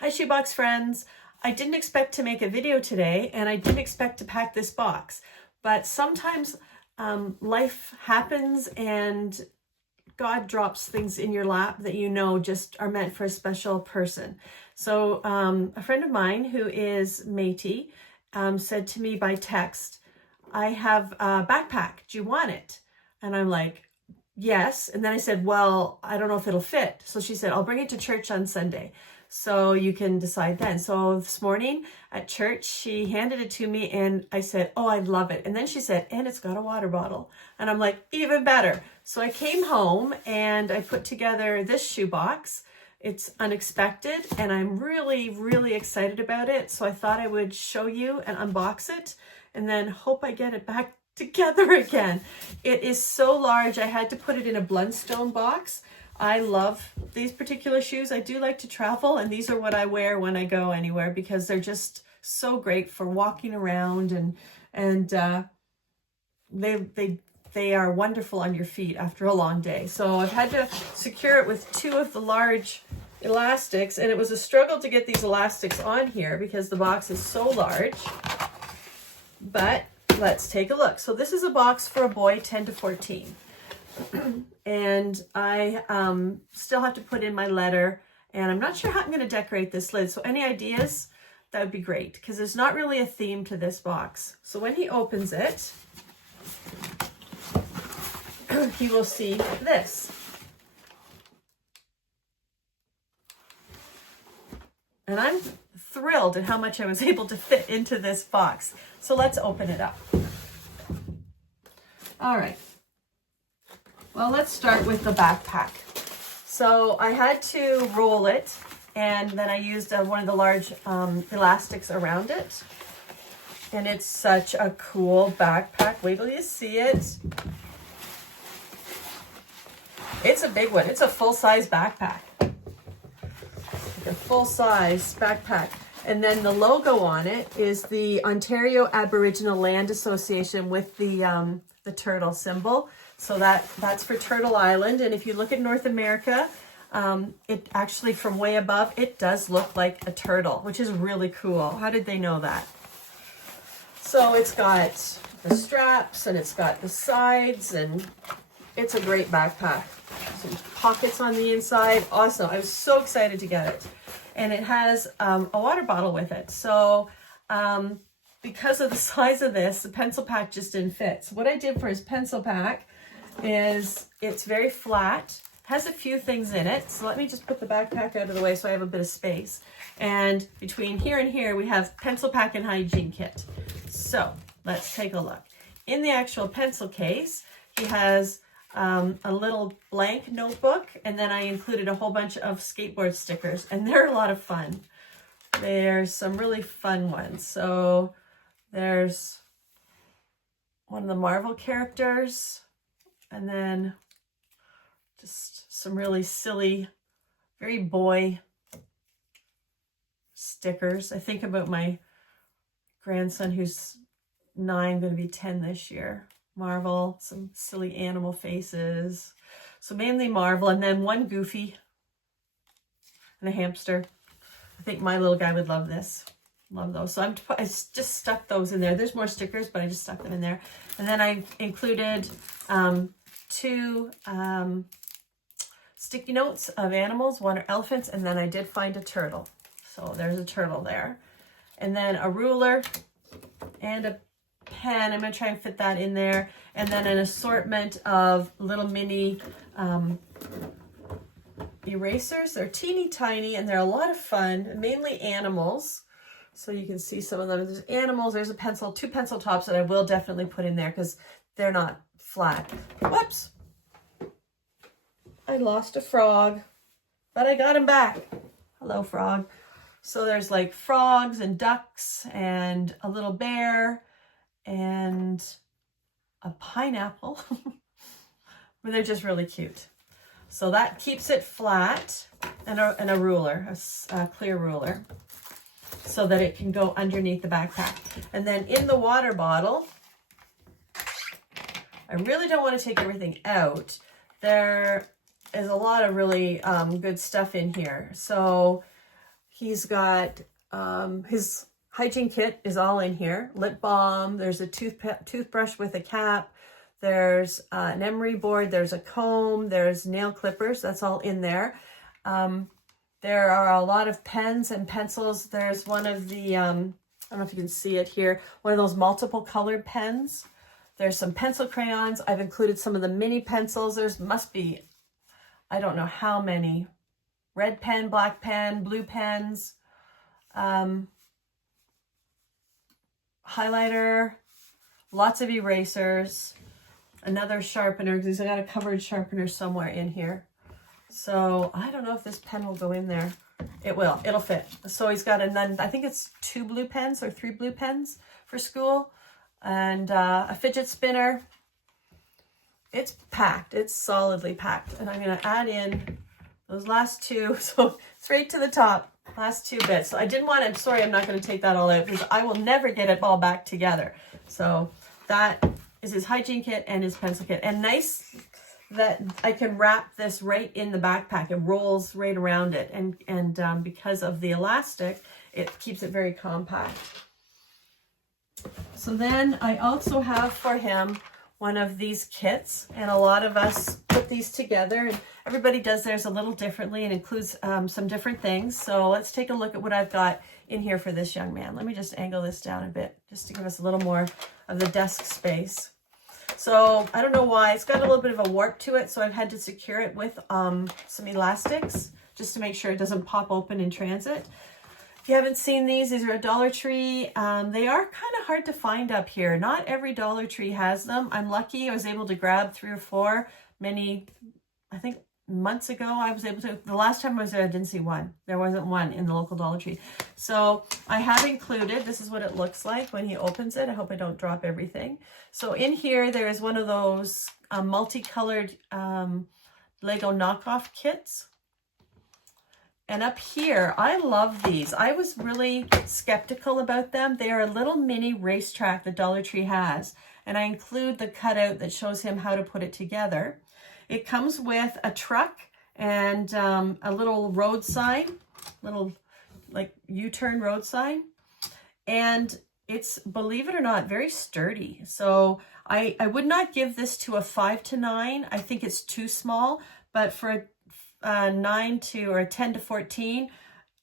Hi shoebox friends. I didn't expect to make a video today and I didn't expect to pack this box, but sometimes life happens and God drops things in your lap that you know just are meant for a special person. So a friend of mine who is Métis said to me by text, I have a backpack, do you want it? And I'm like, yes. And then I said, well, I don't know if it'll fit. So she said, I'll bring it to church on Sunday, so you can decide then. So this morning at church, she handed it to me and I said, oh, I love it. And then she said, and it's got a water bottle. And I'm like, even better. So I came home and I put together this shoebox. It's unexpected and I'm really, really excited about it. So I thought I would show you and unbox it and then hope I get it back together again. It is so large, I had to put it in a Blundstone box. I love these particular shoes. I do like to travel, and these are what I wear when I go anywhere because they're just so great for walking around, and they are wonderful on your feet after a long day. So I've had to secure it with two of the large elastics, and it was a struggle to get these elastics on here because the box is so large. But let's take a look. So this is a box for a boy 10 to 14. And I still have to put in my letter, and I'm not sure how I'm going to decorate this lid. So any ideas? That would be great because there's not really a theme to this box. So when he opens it, he will see this. And I'm thrilled at how much I was able to fit into this box. So let's open it up. All right. Well, let's start with the backpack. So I had to roll it, and then I used one of the large elastics around it. And it's such a cool backpack. Wait till you see it. It's a big one. It's a full-size backpack. Like a full-size backpack. And then the logo on it is the Ontario Aboriginal Land Association with the turtle symbol. So that's for Turtle Island. And if you look at North America, it actually from way above, it does look like a turtle, which is really cool. How did they know that? So it's got the straps and it's got the sides, and it's a great backpack. Some pockets on the inside. Awesome. I was so excited to get it. And it has a water bottle with it. So because of the size of this, the pencil pack just didn't fit. So what I did for his pencil pack is it's very flat, has a few things in it. So let me just put the backpack out of the way so I have a bit of space. And between here and here, we have pencil pack and hygiene kit. So let's take a look. In the actual pencil case, he has a little blank notebook, and then I included a whole bunch of skateboard stickers, and they're a lot of fun. There's some really fun ones. So there's one of the Marvel characters, and then just some really silly, very boy stickers. I think about my grandson who's 9, going to be 10 this year. Marvel, some silly animal faces. So mainly Marvel, and then one Goofy and a hamster. I think my little guy would love this. Love those. So I just stuck those in there. There's more stickers, but I just stuck them in there. And then I included two sticky notes of animals. One are elephants, and then I did find a turtle. So there's a turtle there. And then a ruler and a pen. I'm going to try and fit that in there. And then an assortment of little mini erasers. They're teeny tiny and they're a lot of fun, mainly animals. So you can see some of them. There's animals, there's a pencil, 2 pencil tops that I will definitely put in there because they're not flat. Whoops! I lost a frog, but I got him back. Hello, frog. So there's like frogs and ducks and a little bear and a pineapple. But they're just really cute. So that keeps it flat, and a ruler, a clear ruler, so that it can go underneath the backpack. And then in the water bottle, I really don't want to take everything out. There is a lot of really good stuff in here. So He's got his hygiene kit is all in here. Lip balm, there's a toothbrush with a cap, there's an emery board, there's a comb, there's nail clippers, that's all in there. There are a lot of pens and pencils. There's one of the, I don't know if you can see it here, one of those multiple colored pens. There's some pencil crayons. I've included some of the mini pencils. There's must be, I don't know how many. Red pen, black pen, blue pens, highlighter, lots of erasers, another sharpener, because I got a covered sharpener somewhere in here. So I don't know if this pen will go in there. It will, it'll fit. So he's got I think it's 2 blue pens or 3 blue pens for school, and a fidget spinner. It's packed, it's solidly packed. And I'm gonna add in those last 2, so straight to the top, last 2 bits. So I didn't want to, sorry, I'm not going to take that all out because I will never get it all back together. So that is his hygiene kit and his pencil kit. And nice that I can wrap this right in the backpack. It rolls right around it. And because of the elastic, it keeps it very compact. So then I also have for him one of these kits, and a lot of us put these together, and everybody does theirs a little differently and includes some different things. So let's take a look at what I've got in here for this young man. Let me just angle this down a bit just to give us a little more of the desk space. So I don't know why, it's got a little bit of a warp to it, so I've had to secure it with some elastics just to make sure it doesn't pop open in transit. If you haven't seen these are at Dollar Tree. They are kind of hard to find up here. Not every Dollar Tree has them. I'm lucky I was able to grab 3 or 4 many, I think months ago I was able to. The last time I was there, I didn't see one. There wasn't one in the local Dollar Tree. So I have included, this is what it looks like when he opens it. I hope I don't drop everything. So in here, there is one of those multicolored Lego knockoff kits. And up here, I love these. I was really skeptical about them. They are a little mini racetrack that Dollar Tree has. And I include the cutout that shows him how to put it together. It comes with a truck and a little road sign, little like U-turn road sign. And it's, believe it or not, very sturdy. So I would not give this to a 5 to 9. I think it's too small, but for a 9 to or a 10 to 14,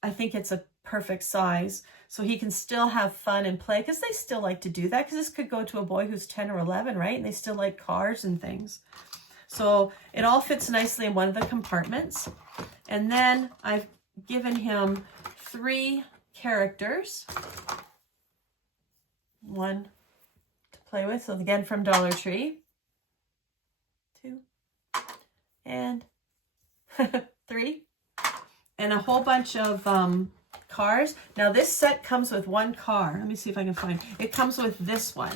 I think it's a perfect size. So he can still have fun and play, because they still like to do that, because this could go to a boy who's 10 or 11, right? And they still like cars and things. So it all fits nicely in one of the compartments. And then I've given him 3 characters. One to play with. So again, from Dollar Tree. 2. And 3. And a whole bunch of cars. Now this set comes with 1 car. Let me see if I can find it. Comes with this one.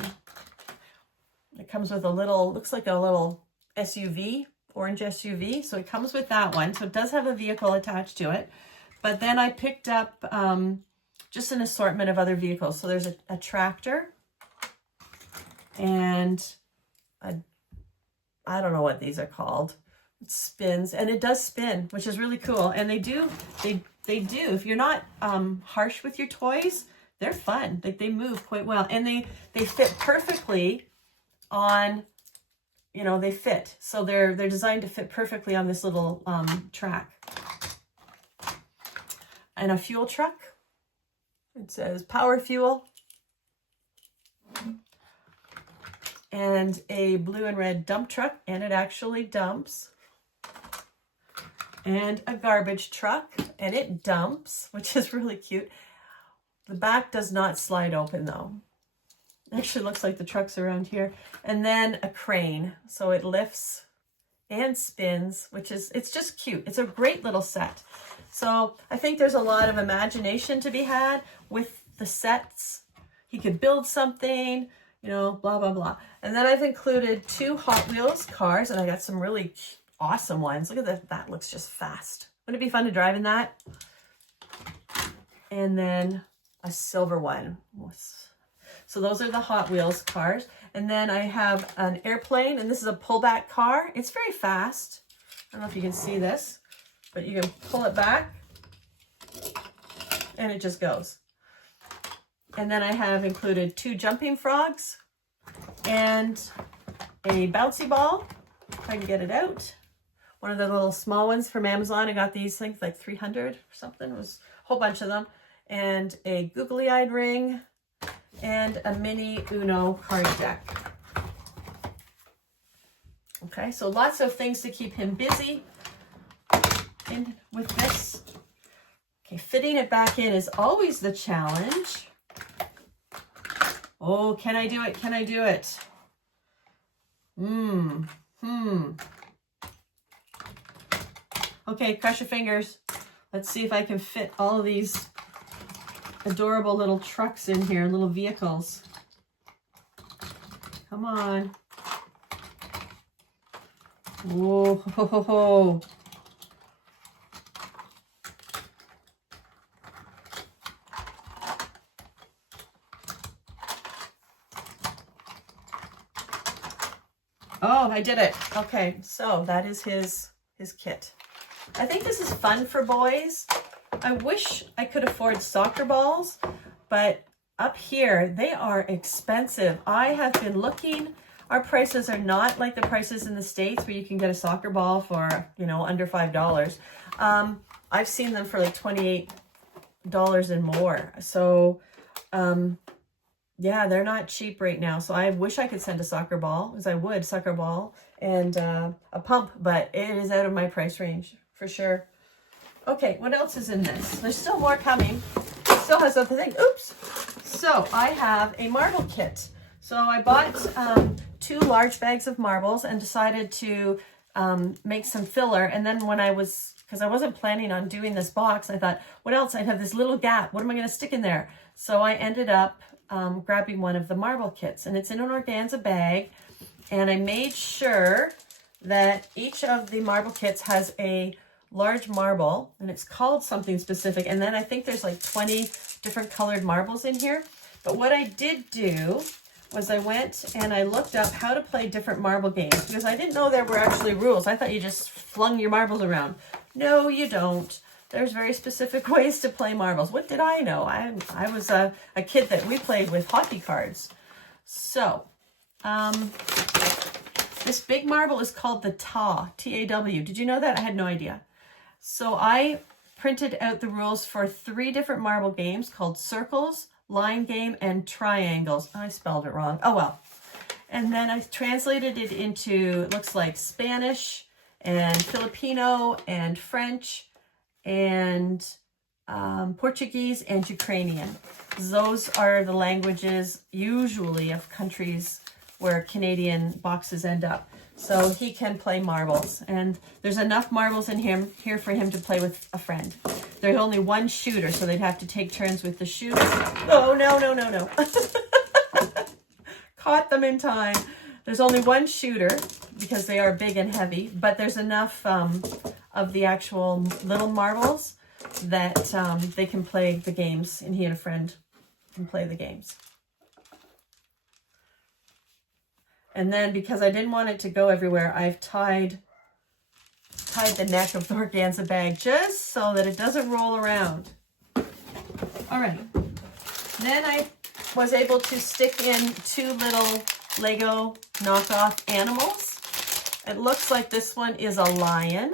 It comes with a little, looks like a little SUV, orange SUV. So it comes with that one. So it does have a vehicle attached to it. But then I picked up just an assortment of other vehicles. So there's a tractor and I don't know what these are called. It spins, and it does spin, which is really cool. And they do. If you're not harsh with your toys, they're fun. They move quite well, and they fit perfectly on. You know, they fit. So they're designed to fit perfectly on this little track. And a fuel truck. It says power fuel. And a blue and red dump truck, and it actually dumps. And a garbage truck, and it dumps, which is really cute. The back does not slide open though. It actually looks like the truck's around here. And then a crane, so it lifts and spins, it's just cute. It's a great little set. So I think there's a lot of imagination to be had with the sets. He could build something, you know, blah, blah, blah. And then I've included 2 Hot Wheels cars, and I got some really awesome ones. Look at that. That looks just fast. Wouldn't it be fun to drive in that? And then a silver one. So those are the Hot Wheels cars. And then I have an airplane, and this is a pullback car. It's very fast. I don't know if you can see this, but you can pull it back. and it just goes. And then I have included 2 jumping frogs and a bouncy ball, if I can get it out. One of the little small ones from Amazon. I got these things like 300 or something. It was a whole bunch of them. And a googly-eyed ring and a mini Uno card deck. Okay, so lots of things to keep him busy with this. Okay, fitting it back in is always the challenge. Oh, can I do it? Can I do it? Okay, cross your fingers. Let's see if I can fit all of these adorable little trucks in here, little vehicles. Come on. Whoa, ho, ho, ho. Oh, I did it. Okay, so that is his kit. I think this is fun for boys. I wish I could afford soccer balls, but up here, they are expensive. I have been looking. Our prices are not like the prices in the States where you can get a soccer ball for, you know, under $5. I've seen them for like $28 and more. So, yeah, they're not cheap right now. So I wish I could send a soccer ball, as I would, soccer ball and a pump, but it is out of my price range for sure. Okay, what else is in this? There's still more coming. It still has other things. Oops. So I have a marble kit. So I bought 2 large bags of marbles and decided to make some filler. And then when because I wasn't planning on doing this box, I thought, what else? I have this little gap. What am I going to stick in there? So I ended up grabbing one of the marble kits, and it's in an organza bag. And I made sure that each of the marble kits has a large marble, and it's called something specific. And then I think there's like 20 different colored marbles in here. But what I did do was I went and I looked up how to play different marble games, because I didn't know there were actually rules. I thought you just flung your marbles around. No, you don't. There's very specific ways to play marbles. What did I know? I was a kid that we played with hockey cards. So, this big marble is called the Taw, T-A-W. Did you know that? I had no idea. So I printed out the rules for 3 different marble games called circles, line game, and triangles. I spelled it wrong. Oh, well. And then I translated it into, it looks like Spanish and Filipino and French and Portuguese and Ukrainian. Those are the languages usually of countries where Canadian boxes end up. So he can play marbles, and there's enough marbles in here for him to play with a friend. There's only 1 shooter, so they'd have to take turns with the shooter. Oh, no, no, no, no. Caught them in time. There's only 1 shooter because they are big and heavy, but there's enough of the actual little marbles that they can play the games, and he and a friend can play the games. And then, because I didn't want it to go everywhere, I've tied the neck of the organza bag just so that it doesn't roll around. All right. Then I was able to stick in 2 little Lego knockoff animals. It looks like this one is a lion,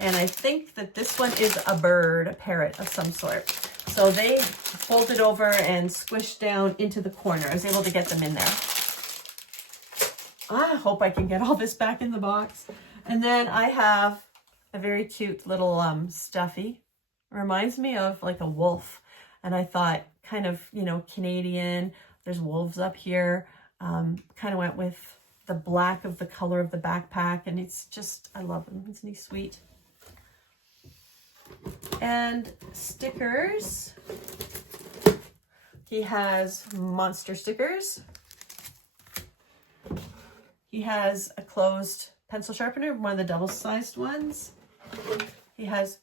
and I think that this one is a bird, a parrot of some sort. So they folded over and squished down into the corner. I was able to get them in there. I hope I can get all this back in the box. And then I have a very cute little stuffy. It reminds me of like a wolf. And I thought, kind of, you know, Canadian. There's wolves up here. Kind of went with the black of the color of the backpack. And it's just, I love him. Isn't he sweet? And stickers. He has monster stickers. He has a closed pencil sharpener, one of the double-sized ones. He has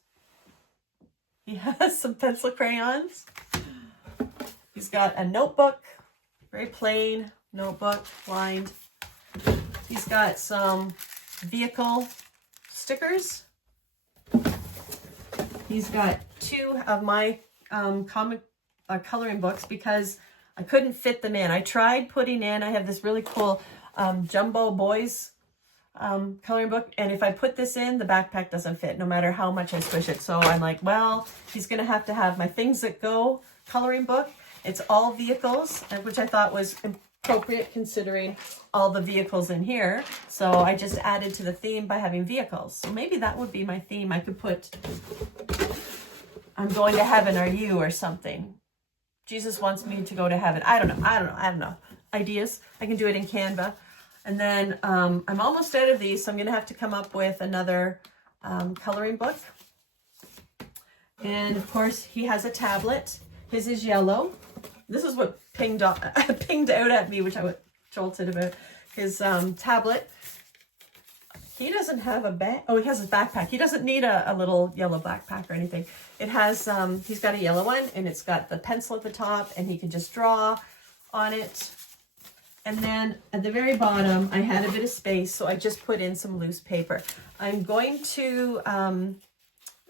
some pencil crayons. He's got a notebook, very plain notebook, lined. He's got some vehicle stickers. He's got 2 of my comic coloring books because I couldn't fit them in. I tried putting in, I have this really cool Jumbo Boys coloring book, and if I put this in, the backpack doesn't fit no matter how much I squish it. So I'm like, well, he's gonna have to have my Things That Go coloring book. It's all vehicles, which I thought was appropriate considering all the vehicles in here. So I just added to the theme by having vehicles. So maybe that would be my theme. I could put, I'm going to heaven, are you, or something. Jesus wants me to go to heaven. I don't know. Ideas. I can do it in Canva. And then I'm almost out of these, so I'm going to have to come up with another coloring book. And of course, he has a tablet. His is yellow. This is what pinged out at me, which I was jolted about. His tablet. He doesn't have a bag. Oh, he has his backpack. He doesn't need a little yellow backpack or anything. It has, he's got a yellow one, and it's got the pencil at the top, and he can just draw on it. And then at the very bottom, I had a bit of space, so I just put in some loose paper. I'm going to,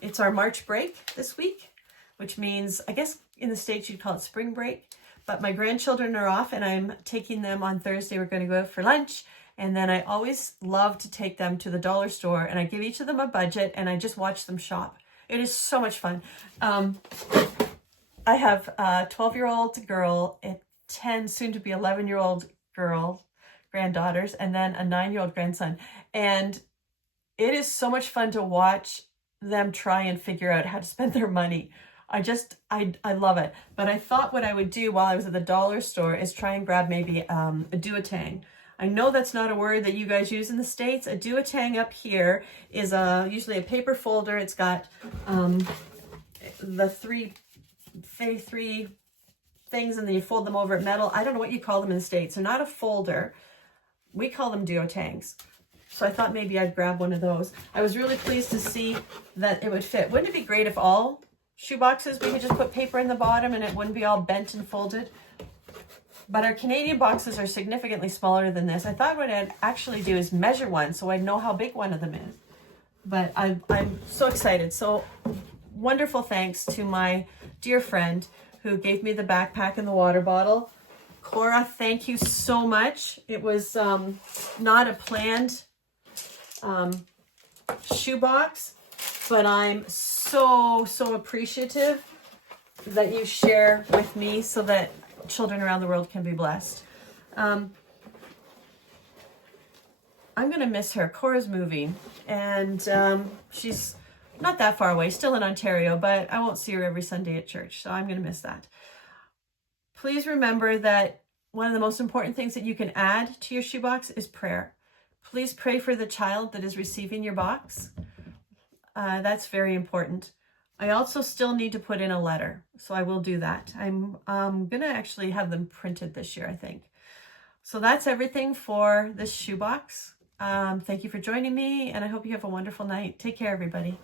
it's our March break this week, which means, I guess in the States you'd call it spring break, but my grandchildren are off and I'm taking them on Thursday. We're going to go out for lunch. And then I always love to take them to the dollar store, and I give each of them a budget and I just watch them shop. It is so much fun. I have a 12-year-old girl, a 10, soon to be 11-year-old girl, granddaughters, and then a 9-year-old grandson. And it is so much fun to watch them try and figure out how to spend their money. I love it. But I thought what I would do while I was at the dollar store is try and grab maybe a duotang. I know that's not a word that you guys use in the States. A duotang up here is usually a paper folder. It's got the three things, and then you fold them over at metal. I don't know what you call them in the States. They're not a folder. We call them duotangs. So I thought maybe I'd grab one of those. I was really pleased to see that it would fit. Wouldn't it be great if all shoe boxes, we could just put paper in the bottom and it wouldn't be all bent and folded? But our Canadian boxes are significantly smaller than this. I thought what I'd actually do is measure one so I'd know how big one of them is. But I'm so excited. So wonderful thanks to my dear friend who gave me the backpack and the water bottle. Cora, thank you so much. It was not a planned shoebox, but I'm so appreciative that you share with me so that children around the world can be blessed. I'm going to miss her. Cora's moving, and she's not that far away, still in Ontario, but I won't see her every Sunday at church, so I'm going to miss that. Please remember that one of the most important things that you can add to your shoebox is prayer. Please pray for the child that is receiving your box. That's very important. I also still need to put in a letter, so I will do that. I'm going to actually have them printed this year, I think. So that's everything for this shoebox. Thank you for joining me, and I hope you have a wonderful night. Take care, everybody.